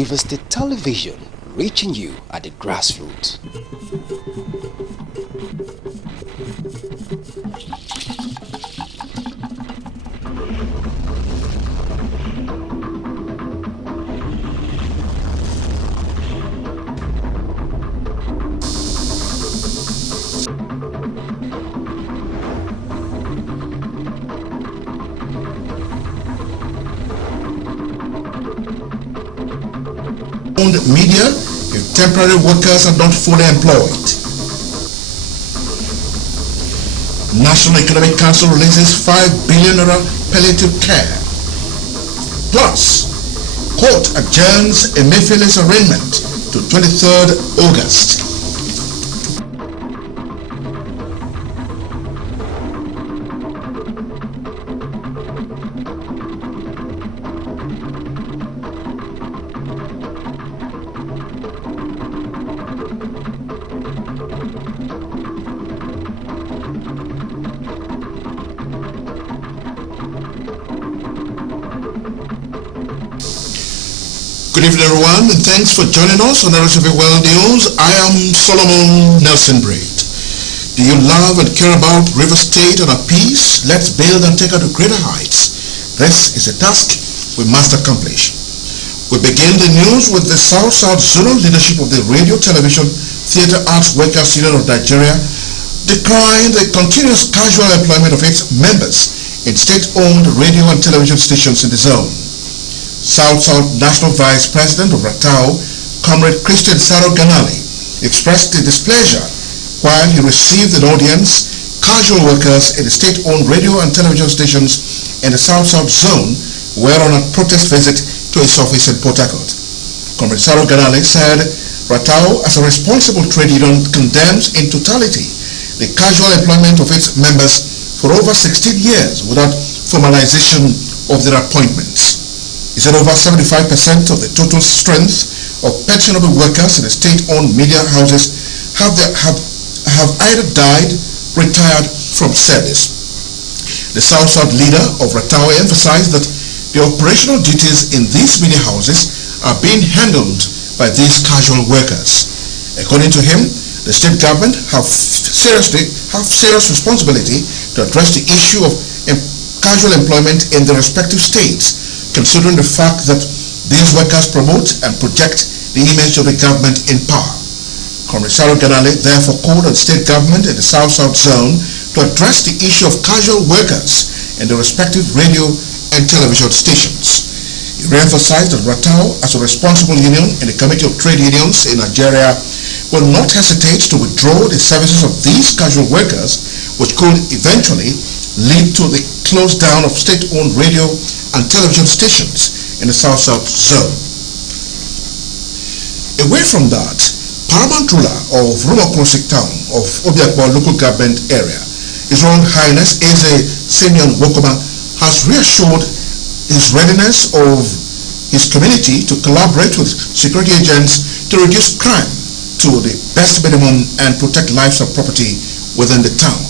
River State Television, reaching you at the grassroots. Media if temporary workers are not fully employed. National Economic Council releases 5 billion palliative care. Plus, court adjourns Emefiele's arraignment to 23rd August. Good evening, everyone, and thanks for joining us on RSTV World News. I am Solomon Nelson Braid. Do you love and care about River State and our peace? Let's build and take her to greater heights. This is a task we must accomplish. We begin the news with the South-South Zonal leadership of the Radio, Television, Theatre Arts Workers Union of Nigeria decrying the continuous casual employment of its members in state-owned radio and television stations in the zone. South-South National Vice President of Ratao, Comrade Christian Saro Ganali, expressed his displeasure while he received an audience. Casual workers in the state-owned radio and television stations in the South-South Zone were on a protest visit to his office in Port Harcourt. Comrade Saro Ganali said Ratao, as a responsible trade union, condemns in totality the casual employment of its members for over 16 years without formalization of their appointments. He said over 75% of the total strength of pensionable workers in the state-owned media houses have either died, retired from service. The South-South leader of Ratao emphasized that the operational duties in these media houses are being handled by these casual workers. According to him, the state government have serious responsibility to address the issue of casual employment in the respective states, considering the fact that these workers promote and project the image of the government in power. Comrade Saro Ganali therefore called on state government in the South-South Zone to address the issue of casual workers in the respective radio and television stations. He re-emphasized that Ratao, as a responsible union in the Committee of Trade Unions in Nigeria, will not hesitate to withdraw the services of these casual workers, which could eventually lead to the close down of state-owned radio and television stations in the South-South Zone. Away from that, paramount ruler of Rumokosik town of Obiakwa local government area, His Royal Highness Eze Simeon Wokoma, has reassured his readiness of his community to collaborate with security agents to reduce crime to the best minimum and protect lives and property within the town.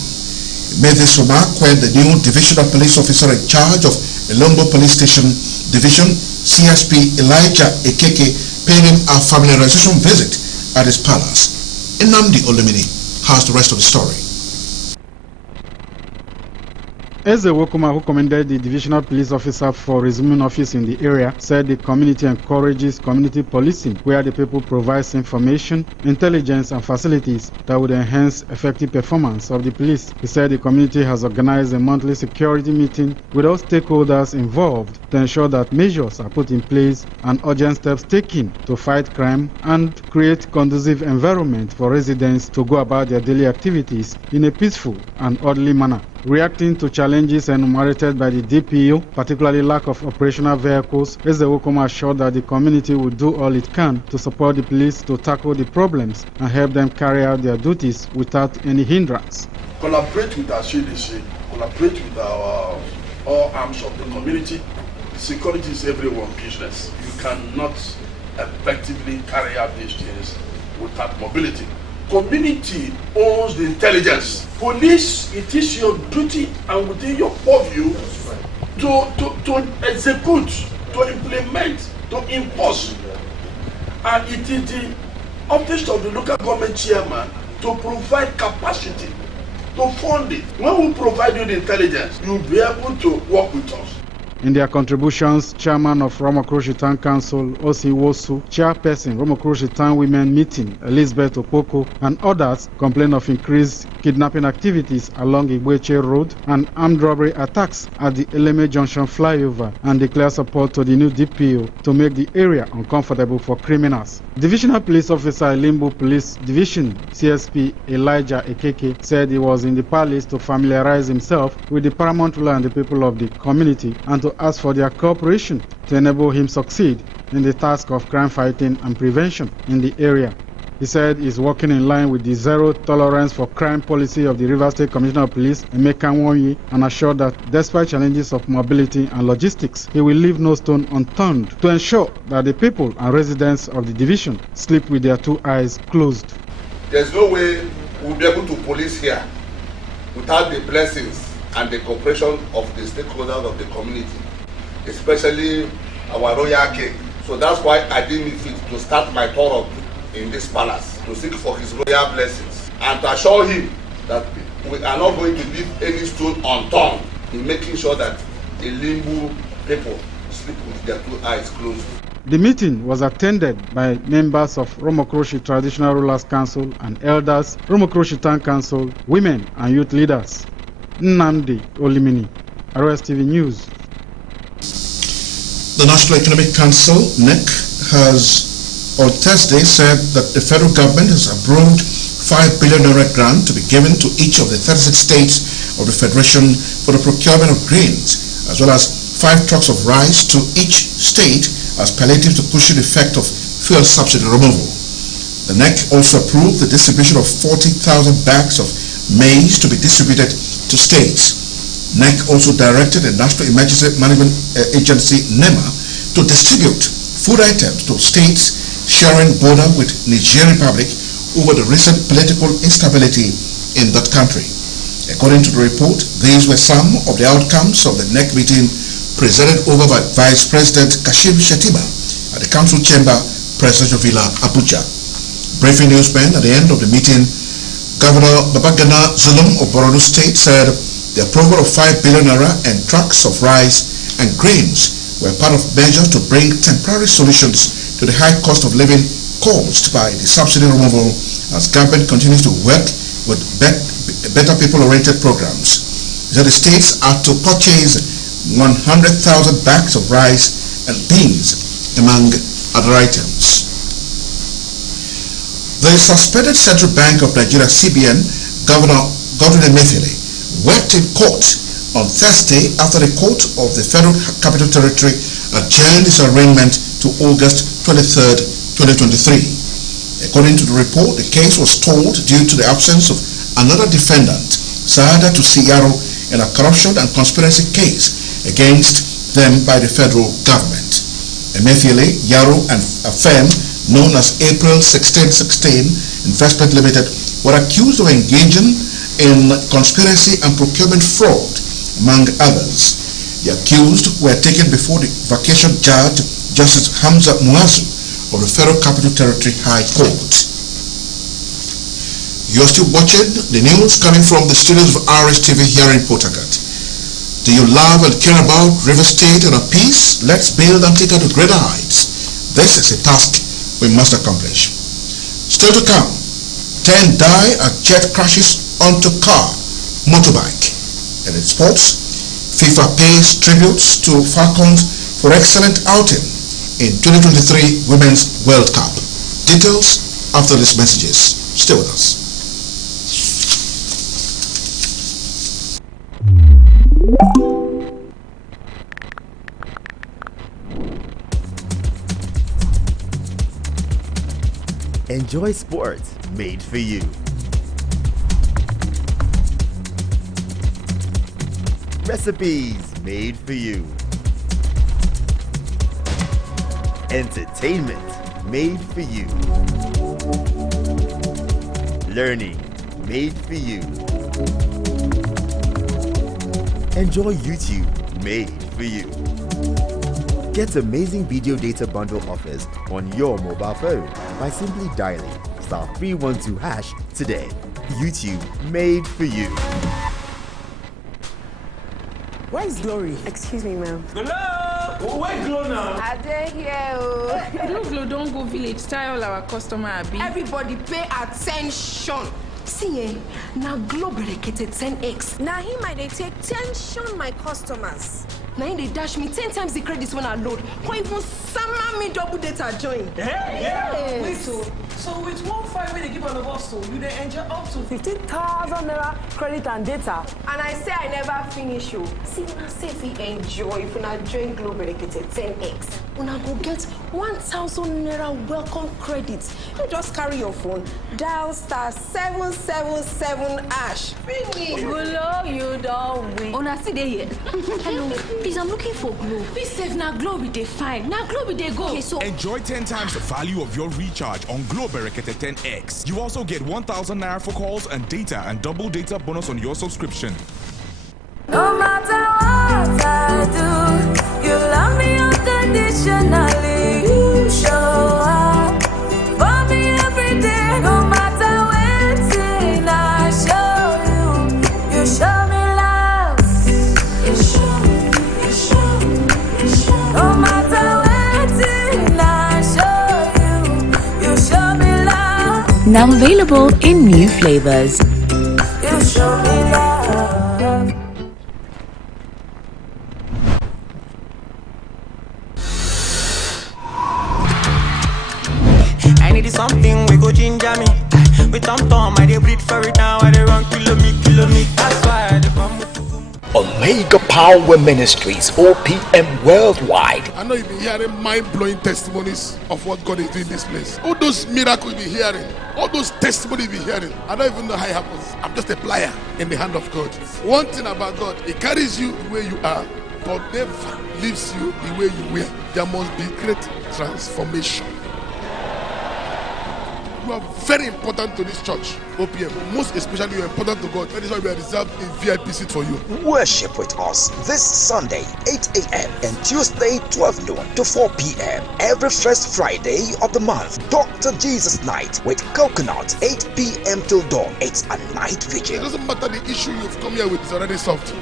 He made this remark when the new divisional police officer in charge of Elombo Police Station Division, CSP Elijah Ekeke, paid him a familiarization visit at his palace. Nnamdi Olumini has the rest of the story. Eze Wokoma, who commended the divisional police officer for resuming office in the area, said the community encourages community policing, where the people provides information, intelligence and facilities that would enhance effective performance of the police. He said the community has organized a monthly security meeting with all stakeholders involved to ensure that measures are put in place and urgent steps taken to fight crime and create conducive environment for residents to go about their daily activities in a peaceful and orderly manner. Reacting to challenges enumerated by the DPU, particularly lack of operational vehicles, Eze Wokoma assured that the community will do all it can to support the police to tackle the problems and help them carry out their duties without any hindrance. Collaborate with our CDC, collaborate with our all arms of the community. Security is everyone's business. You cannot effectively carry out these things without mobility. Community owns the intelligence. Police, it is your duty and within your purview to execute, to implement, to enforce And it is the office of the local government chairman to provide capacity, to fund it. When we provide you the intelligence, you'll be able to work with us. In their contributions, Chairman of Romokroshi Town Council, Osi Wosu, Chairperson, Romokroshi Town Women Meeting, Elizabeth Opoko, and others complained of increased kidnapping activities along Igweche Road and armed robbery attacks at the Eleme Junction flyover, and declared support to the new DPO to make the area uncomfortable for criminals. Divisional Police Officer Limbu Police Division CSP Elijah Ekeke said he was in the palace to familiarize himself with the paramount ruler and the people of the community, and to ask for their cooperation to enable him succeed in the task of crime fighting and prevention in the area. He said he is working in line with the zero tolerance for crime policy of the Rivers State Commissioner of Police, Emeka Nwonyi, and assured that despite challenges of mobility and logistics, he will leave no stone unturned to ensure that the people and residents of the division sleep with their two eyes closed. There's no way we'll be able to police here without the blessings and the cooperation of the stakeholders of the community, especially our royal king. So that's why I didn't fit to start my tour in this palace to seek for his royal blessings and to assure him that we are not going to leave any stone unturned in making sure that the Limbu people sleep with their two eyes closed. The meeting was attended by members of Romokroshi Traditional Rulers Council and elders, Romokroshi Town Council, women and youth leaders. Nnamdi Olimini, RSTV News. The National Economic Council, NEC, has on Thursday said that the federal government has approved $5 billion grant to be given to each of the 36 states of the Federation for the procurement of grains, as well as 5 trucks of rice to each state as palliative to cushion the effect of fuel subsidy removal. The NEC also approved the distribution of 40,000 bags of maize to be distributed to states. NEC also directed the National Emergency Management Agency, NEMA, to distribute food items to states sharing border with Niger Republic over the recent political instability in that country. According to the report, these were some of the outcomes of the NEC meeting presided over by Vice President Kashim Shettima at the Council Chamber, Presidential Villa, Abuja. Briefing newsmen at the end of the meeting, Governor Babagana Zulum of Borno State said the approval of 5 billion naira and trucks of rice and grains were part of measures to bring temporary solutions to the high cost of living caused by the subsidy removal as government continues to work with better people-oriented programs. He said the states are to purchase 100,000 bags of rice and beans, among other items. The suspended Central Bank of Nigeria, CBN, Governor Godwin Emefiele, wept in court on Thursday after the court of the Federal Capital Territory adjourned its arraignment to August 23, 2023. According to the report, the case was stalled due to the absence of another defendant, Saada to Yaro, in a corruption and conspiracy case against them by the federal government. Emefiele, Yaro, and a firm known as April 1616 Investment Limited were accused of engaging in conspiracy and procurement fraud, among others. The accused were taken before the vacation judge, Justice Hamza Muazu, of the Federal Capital Territory High Court. You are still watching the news coming from the studios of RSTV here in Port Harcourt. Do you love and care about River State and our peace? Let's build and take her to greater heights. This is a task we must accomplish. Still to come, 10 die at jet crashes onto car, motorbike. And in sports, FIFA pays tributes to Falcons for excellent outing in 2023 Women's World Cup. Details after these messages. Stay with us. Enjoy sports made for you. Recipes made for you. Entertainment made for you. Learning made for you. Enjoy YouTube made for you. Get amazing video data bundle offers on your mobile phone by simply dialing *312# today. YouTube, made for you. Where is Glory? Excuse me, ma'am. Hello? Where Glow now? Are they here? Glow, don't go village. Tell all our customer Abi. Everybody pay attention. See, now Glow berekete 10x. Now he might take tension my customers. Now they dash me 10 times the credits when I load. Or even summer me double data join. Yeah. Wait, so with 1.5 when they give all of us, so you they enjoy up to 15,000 naira credit and data. And I say I never finish you. See, when I say if we enjoy, if we not join Glow berekete 10x, when I go get 1,000 naira welcome credits. You just carry your phone, dial *777#. Finish. Glow, you don't win. Una see they here. Hello, please, I'm looking for Glow. Please save now Glow be dey fine. Now Glow be dey go. Okay, so enjoy 10 times the value of your recharge on Glow Berekete 10X. You also get 1,000 naira for calls and data and double data bonus on your subscription. No matter what I do, you love me unconditionally. You show up for me every day. No matter when I show you, you show me love. You show me. No matter when I show you, you show me love. Now available in new flavors. You show me love. I need something we go ginger me. With Tom, I dey breathe for it now. I dey run kilo me. That's why I dey come with Omega Power Ministries, OPM Worldwide. I know you've been hearing mind-blowing testimonies of what God is doing in this place. All those miracles you've been hearing, all those testimonies you've been hearing, I don't even know how it happens. I'm just a plier in the hand of God. One thing about God, He carries you the way you are, but never leaves you the way you were. There must be great transformation. You are very important to this church, OPM. Most especially, you are important to God. That is why we have reserved a VIP seat for you. Worship with us this Sunday, 8 a.m. and Tuesday, 12 noon to 4 p.m. Every first Friday of the month, Dr. Jesus Night with Coconut, 8 p.m. till dawn. It's a night vigil. It doesn't matter the issue you've come here with is already solved.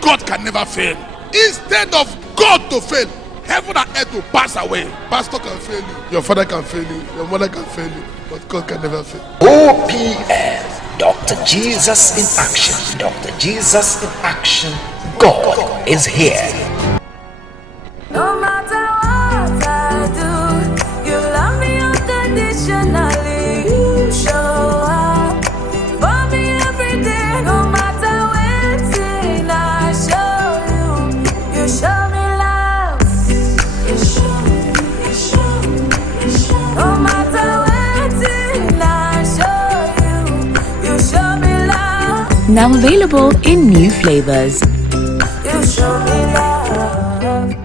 God can never fail. Instead of God to fail, heaven and earth will pass away. Pastor can fail you, your father can fail you, your mother can fail you, but God can never fail. OPM, Dr. Jesus in action. Dr. Jesus in action. God is here. No matter what I do, you love me unconditionally. You show up for me every day. No matter when I show you, you show me love. You show me. No matter when I show you, you show me love. Now available in new flavors. You show me love.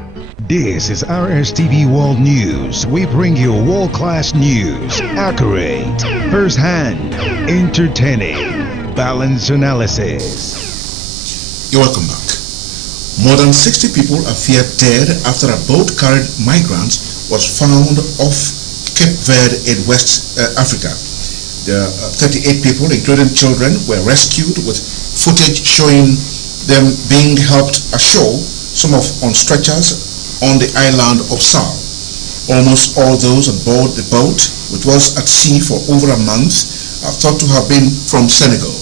This is RSTV World News. We bring you world-class news, accurate, first-hand, entertaining, balanced analysis. You're welcome back. More than 60 people are feared dead after a boat carrying migrants was found off Cape Verde in West Africa. The 38 people, including children, were rescued with footage showing them being helped ashore, some of on stretchers on the island of Sal. Almost all those on board the boat, which was at sea for over a month, are thought to have been from Senegal.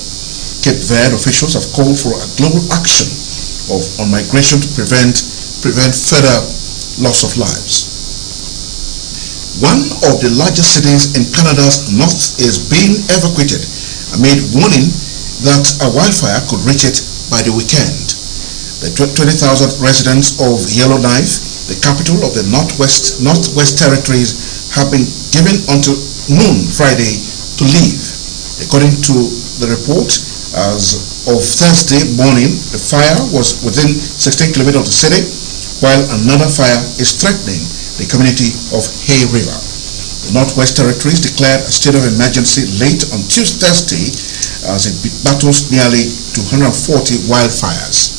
Cape Verde officials have called for a global action on migration to prevent further loss of lives. One of the largest cities in Canada's north is being evacuated amid warning that a wildfire could reach it by the weekend. The 20,000 residents of Yellowknife, the capital of the Northwest Territories, have been given until noon Friday to leave. According to the report, as of Thursday morning, the fire was within 16 kilometers of the city, while another fire is threatening the community of Hay River. The Northwest Territories declared a state of emergency late on Thursday as it battles nearly 240 wildfires.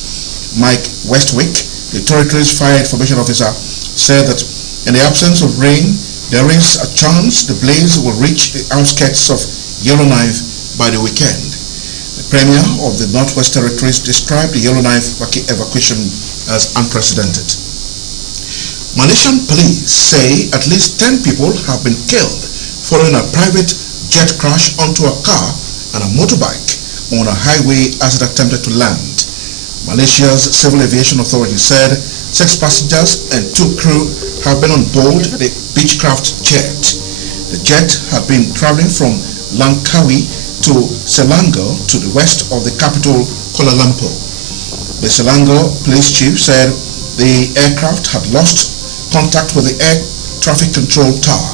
Mike Westwick, the territory's fire information officer, said that in the absence of rain, there is a chance the blaze will reach the outskirts of Yellowknife by the weekend. The Premier of the Northwest Territories described the Yellowknife evacuation as unprecedented. Malaysian police say at least 10 people have been killed following a private jet crash onto a car and a motorbike on a highway as it attempted to land. Malaysia's Civil Aviation Authority said 6 passengers and 2 crew have been on board the Beechcraft jet. The jet had been traveling from Langkawi to Selangor to the west of the capital, Kuala Lumpur. The Selangor police chief said the aircraft had lost contact with the air traffic control tower.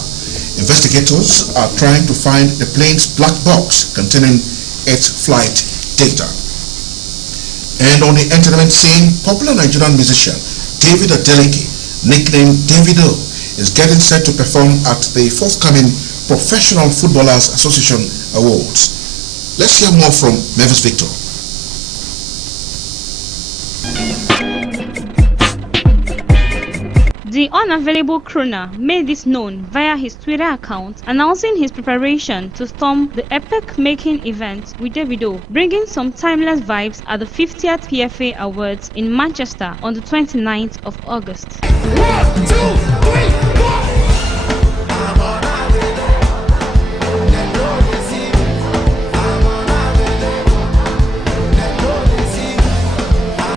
Investigators are trying to find the plane's black box containing its flight data. And on the entertainment scene, popular Nigerian musician David Adeleke, nicknamed Davido, is getting set to perform at the forthcoming Professional Footballers Association Awards. Let's hear more from Mavis Victor. The unavailable crooner made this known via his Twitter account, announcing his preparation to storm the epic-making event with Davido, bringing some timeless vibes at the 50th PFA Awards in Manchester on the 29th of August. 1, 2, 3, 4.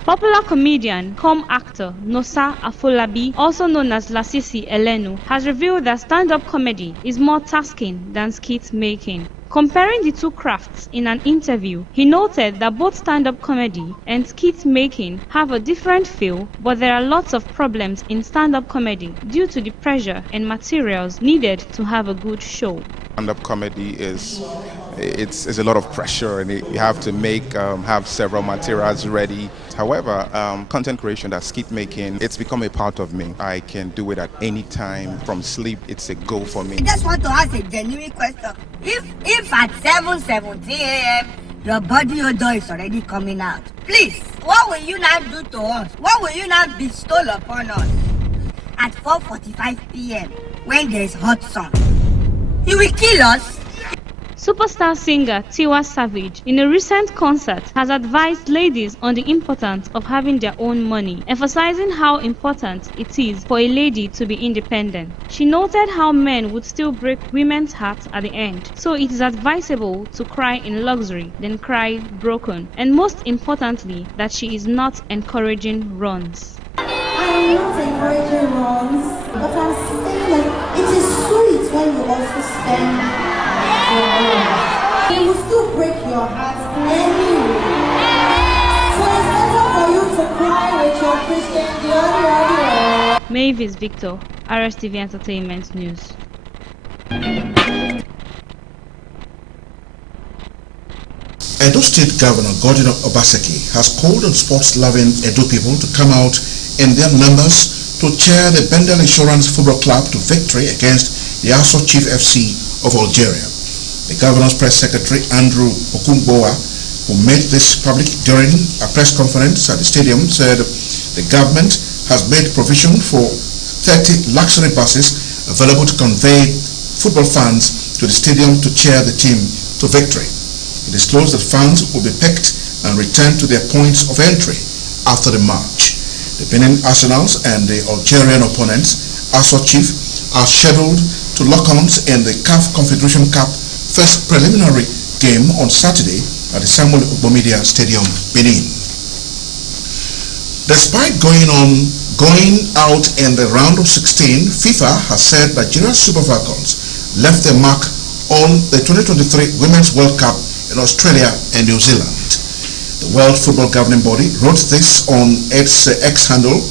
Popular comedian, actor Nosa Afolabi, also known as Lasisi Elenu, has revealed that stand-up comedy is more tasking than skit making. Comparing the two crafts in an interview, he noted that both stand-up comedy and skit making have a different feel, but there are lots of problems in stand-up comedy due to the pressure and materials needed to have a good show. Stand-up comedy is a lot of pressure, and you have to have several materials ready. However, content creation, that skit making, it's become a part of me. I can do it at any time. From sleep, it's a go for me. I just want to ask a genuine question. If at 7:17 a.m. your body odor is already coming out, please, what will you now do to us? What will you now bestow upon us? At 4:45 p.m. when there is hot sun, you will kill us? Superstar singer Tiwa Savage, in a recent concert, has advised ladies on the importance of having their own money, emphasizing how important it is for a lady to be independent. She noted how men would still break women's hearts at the end, so it is advisable to cry in luxury than cry broken, and most importantly, that she is not encouraging runs. I am not encouraging runs, but I'm saying that it is sweet when you also spend. It will still break your heart anyway. So it's better for you to cry with your Christian. Mavis Victor, RSTV Entertainment News. Edo State Governor Godwin Obaseki has called on sports-loving Edo people to come out in their numbers to cheer the Bendel Insurance Football Club to victory against the Aso Chief FC of Algeria. The governor's press secretary, Andrew Okungbowa, who made this public during a press conference at the stadium, said the government has made provision for 30 luxury buses available to convey football fans to the stadium to cheer the team to victory. He disclosed that fans will be picked and returned to their points of entry after the match. The Benin Arsenals and the Algerian opponents, Aso Chief, are scheduled to lock arms in the CAF Confederation Cup first preliminary game on Saturday at the Samuel Ogbomedia Stadium, Benin. Despite going out in the round of 16, FIFA has said Nigeria's Super Falcons left their mark on the 2023 Women's World Cup in Australia and New Zealand. The World Football Governing Body wrote this on its X handle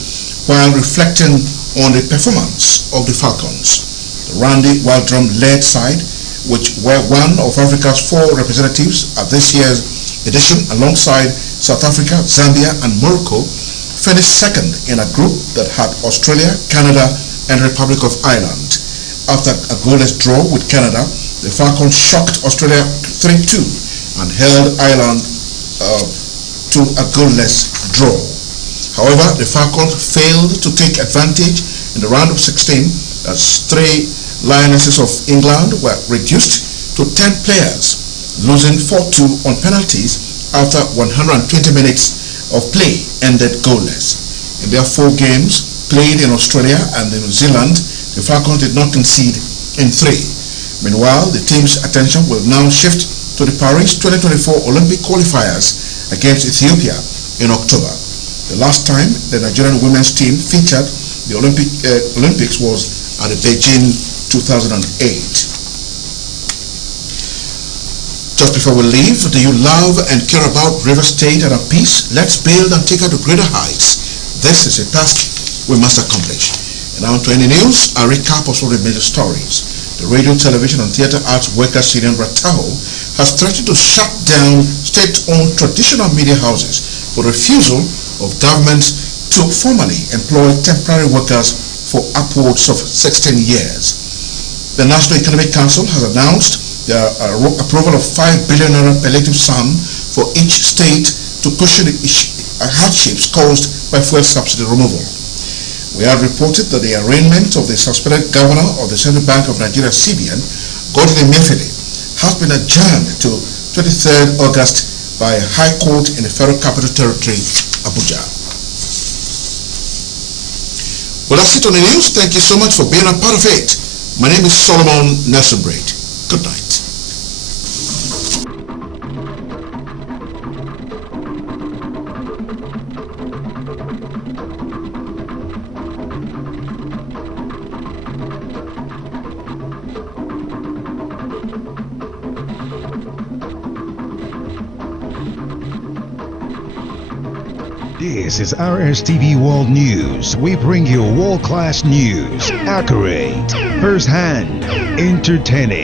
while reflecting on the performance of the Falcons. The Randy Waldrum-led side, which were one of Africa's 4 representatives at this year's edition alongside South Africa, Zambia and Morocco, finished second in a group that had Australia, Canada and Republic of Ireland. After a goalless draw with Canada, the Falcons shocked Australia 3-2 and held Ireland to a goalless draw. However, the Falcons failed to take advantage in the round of 16 as 3 Lionesses of England were reduced to 10 players, losing 4-2 on penalties after 120 minutes of play ended goalless. In their 4 games played in Australia and New Zealand, the Falcons did not concede in 3. Meanwhile, the team's attention will now shift to the Paris 2024 Olympic qualifiers against Ethiopia in October. The last time the Nigerian women's team featured the Olympics was at the Beijing 2008. Just before we leave, do you love and care about River State and our peace? Let's build and take her to greater heights. This is a task we must accomplish. And now to any news, a recap of some of the major stories. The Radio, Television and Theatre Arts Workers Union Rataho has threatened to shut down state-owned traditional media houses for refusal of governments to formally employ temporary workers for upwards of 16 years. The National Economic Council has announced the approval of 5 billion naira palliative sum for each state to cushion the hardships caused by fuel subsidy removal. We have reported that the arraignment of the suspended governor of the Central Bank of Nigeria, CBN, Godwin Emefiele, has been adjourned to 23rd August by a High Court in the Federal Capital Territory, Abuja. Well, that's it on the news. Thank you so much for being a part of it. My name is Solomon Nelson Braid. Good night. This is RSTV World News. We bring you world-class news, accurate, first-hand, entertaining.